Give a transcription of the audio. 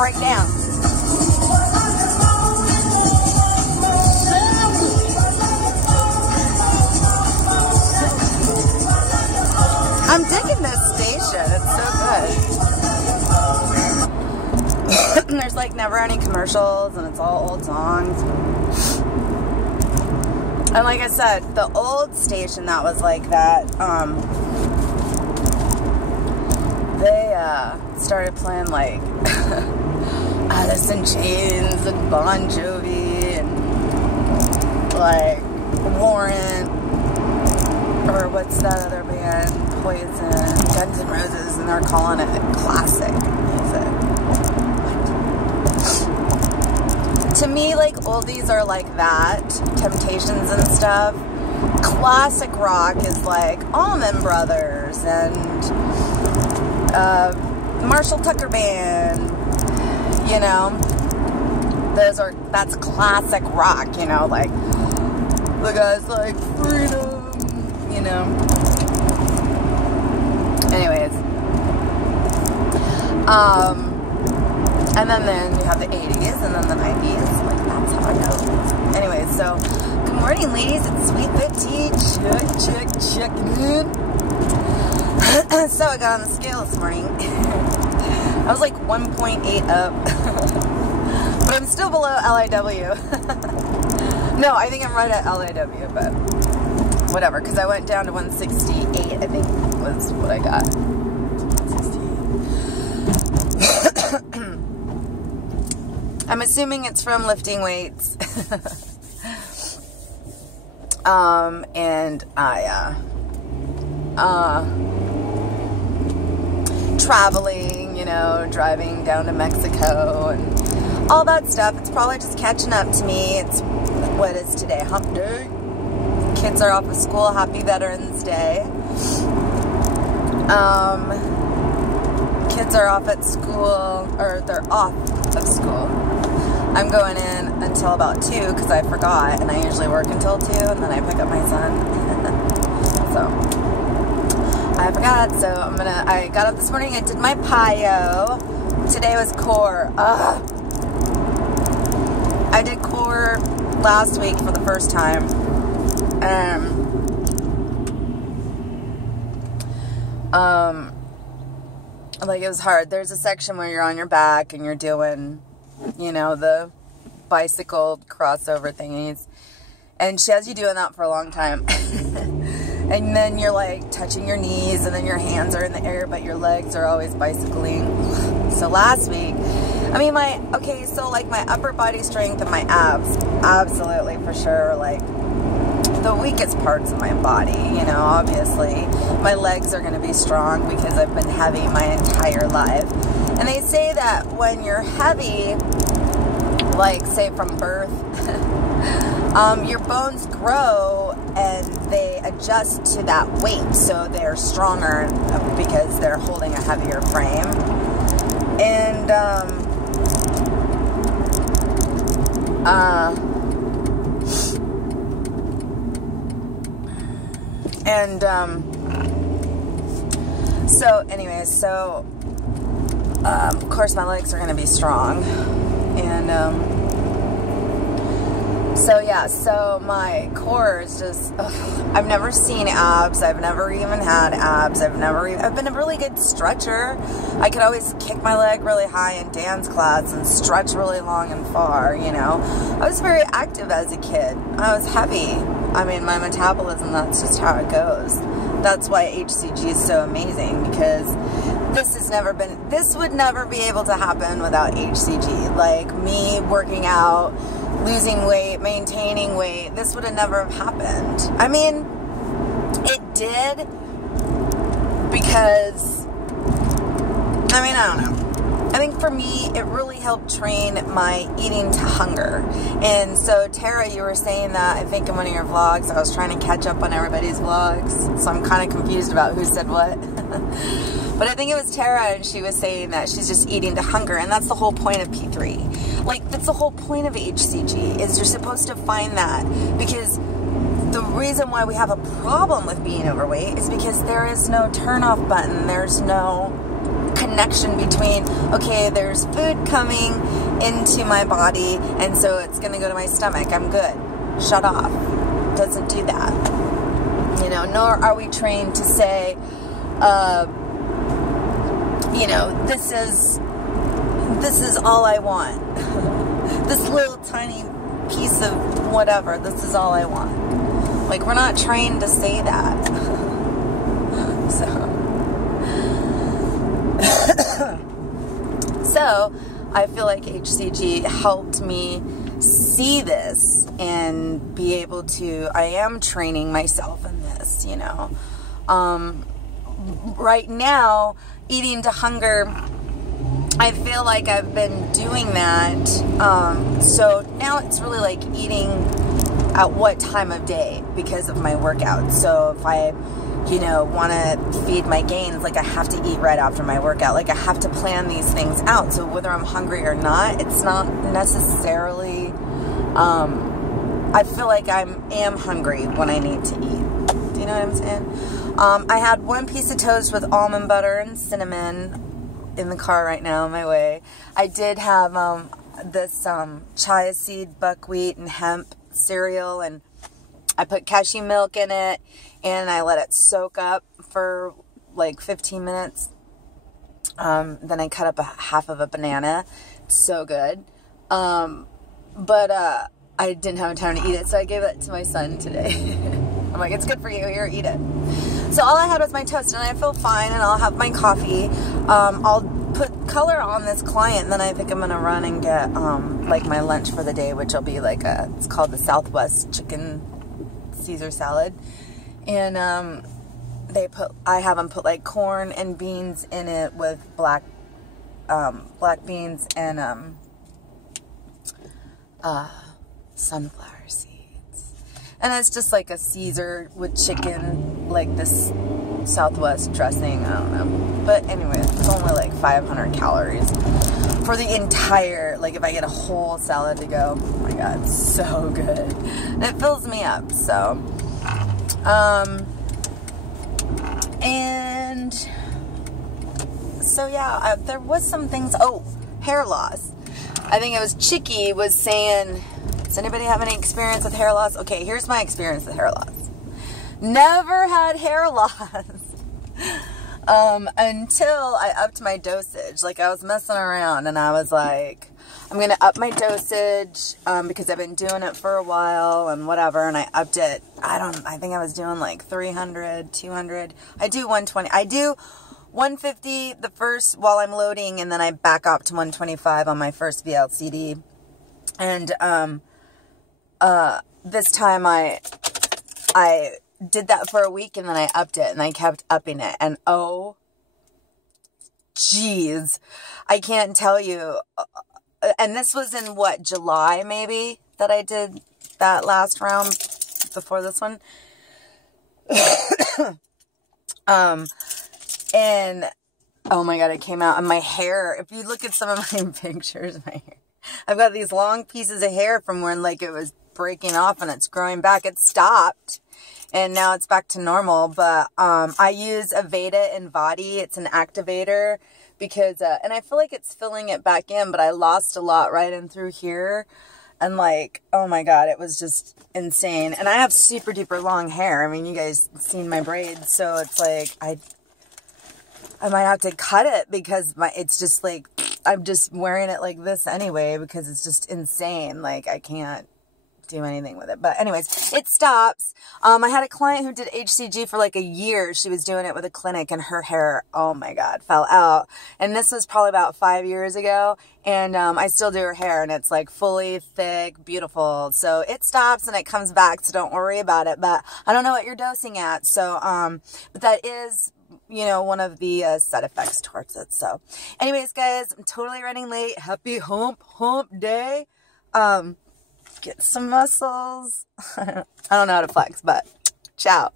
right now. I'm digging this station. It's so good. There's like never any commercials, and it's all old songs. And like I said, the old station that was like that, they started playing like Alice in Chains and Bon Jovi and like Warrant, or what's that other band? Poison, Guns N' Roses, and they're calling it classic music. To me, like, oldies are like that, Temptations and stuff. Classic rock is like Allman Brothers and Marshall Tucker Band, you know. That's classic rock, you know, like the guys like Freedom, you know. Anyways, and then you have the 80s and then the 90s, like that's how it goes. Anyways, so good morning, ladies. It's Sweet 15. Check it in. So I got on the scale this morning. I was like 1.8 up, but I'm still below LIW. No, I think I'm right at LIW, but whatever, because I went down to 168, I think was what I got. 168. I'm assuming it's from lifting weights. And traveling, you know, driving down to Mexico and all that stuff. It's probably just catching up to me. It's, what is today? Hump day. Kids are off of school. Happy Veterans Day. Kids are off at school, or they're off of school. I'm going in until about 2 because I forgot, and I usually work until 2, and then I pick up my son. So I forgot. So I got up this morning. I did my PIO. Today was core. I did core last week for the first time. Like, it was hard. There's a section where you're on your back and you're doing, you know, the bicycle crossover thingies, and she has you doing that for a long time. And then you're like touching your knees, and then your hands are in the air, but your legs are always bicycling. So last week, I mean, so like my upper body strength and my abs, absolutely for sure, like the weakest parts of my body, you know. Obviously my legs are going to be strong because I've been heavy my entire life. And they say that when you're heavy, like say from birth, your bones grow and they adjust to that weight, so they're stronger because they're holding a heavier frame. And so anyways, so of course my legs are going to be strong, and so yeah, so my core is just, I've never seen abs. I've never even had abs. I've been a really good stretcher. I could always kick my leg really high in dance class and stretch really long and far, you know. I was very active as a kid. I was heavy. I mean, my metabolism, that's just how it goes. That's why HCG is so amazing, because this would never be able to happen without HCG. Like me working out, losing weight, maintaining weight, this would have never have happened. I mean, it did, because, I mean, I don't know. I think for me, it really helped train my eating to hunger. And so, Tara, you were saying that, I think in one of your vlogs. I was trying to catch up on everybody's vlogs, so I'm kind of confused about who said what. But I think it was Tara, and she was saying that she's just eating to hunger, and that's the whole point of P3. Like, that's the whole point of HCG, is you're supposed to find that, because the reason why we have a problem with being overweight is because there is no turn-off button. There's no connection between, okay, there's food coming into my body, and so it's going to go to my stomach. I'm good. Shut off. Doesn't do that. You know, nor are we trained to say, you know, this is all I want. This little tiny piece of whatever, this is all I want. Like, we're not trained to say that. So I feel like HCG helped me see this and be able to, I am training myself in this, you know. Right now, eating to hunger, I feel like I've been doing that. So now it's really like eating at what time of day because of my workout. So if I, you know, want to feed my gains, like I have to eat right after my workout. Like I have to plan these things out. So whether I'm hungry or not, it's not necessarily, I feel like I am hungry when I need to eat. Do you know what I'm saying? I had one piece of toast with almond butter and cinnamon in the car right now on my way. I did have this chia seed, buckwheat, and hemp cereal, and I put cashew milk in it, and I let it soak up for like 15 minutes. Then I cut up half of a banana. So good. But I didn't have time to eat it, so I gave it to my son today. I'm like, it's good for you. Here, eat it. So all I had was my toast, and I feel fine, and I'll have my coffee. I'll put color on this client, and then I think I'm going to run and get, like, my lunch for the day, which will be like it's called the Southwest Chicken Caesar salad. And, I have them put, like, corn and beans in it with black beans and, sunflower seeds. And it's just like a Caesar with chicken, like this Southwest dressing, I don't know. But anyway, it's only like 500 calories for the entire, like if I get a whole salad to go, oh my God, it's so good. And it fills me up, so. And so yeah, there was some things, hair loss. I think it was Chicky was saying, does anybody have any experience with hair loss? Okay, here's my experience with hair loss. Never had hair loss until I upped my dosage. Like, I was messing around, and I was like, I'm going to up my dosage because I've been doing it for a while and whatever, and I upped it. I think I was doing like 300, 200. I do 120. I do 150 the first while I'm loading, and then I back up to 125 on my first VLCD. And this time I did that for a week, and then I upped it, and I kept upping it, and oh geez, I can't tell you. And this was in what, July maybe, that I did that last round before this one. And oh my God, it came out, and my hair, if you look at some of my pictures, my hair, I've got these long pieces of hair from when like it was breaking off and it's growing back. It stopped and now it's back to normal. But I use Aveda Invati. It's an activator because, and I feel like it's filling it back in, but I lost a lot right in through here. And like, oh my God, it was just insane. And I have super duper long hair. I mean, you guys seen my braids. So it's like, I might have to cut it because it's just like, I'm just wearing it like this anyway because it's just insane. Like, I can't do anything with it. But anyways, it stops. I had a client who did HCG for like a year. She was doing it with a clinic, and her hair, oh my God, fell out. And this was probably about 5 years ago. And I still do her hair, and it's like fully thick, beautiful. So it stops and it comes back, so don't worry about it. But I don't know what you're dosing at. So, but that is, you know, one of the side effects towards it. So anyways, guys, I'm totally running late. Happy hump day. Get some muscles. I don't know how to flex, but ciao.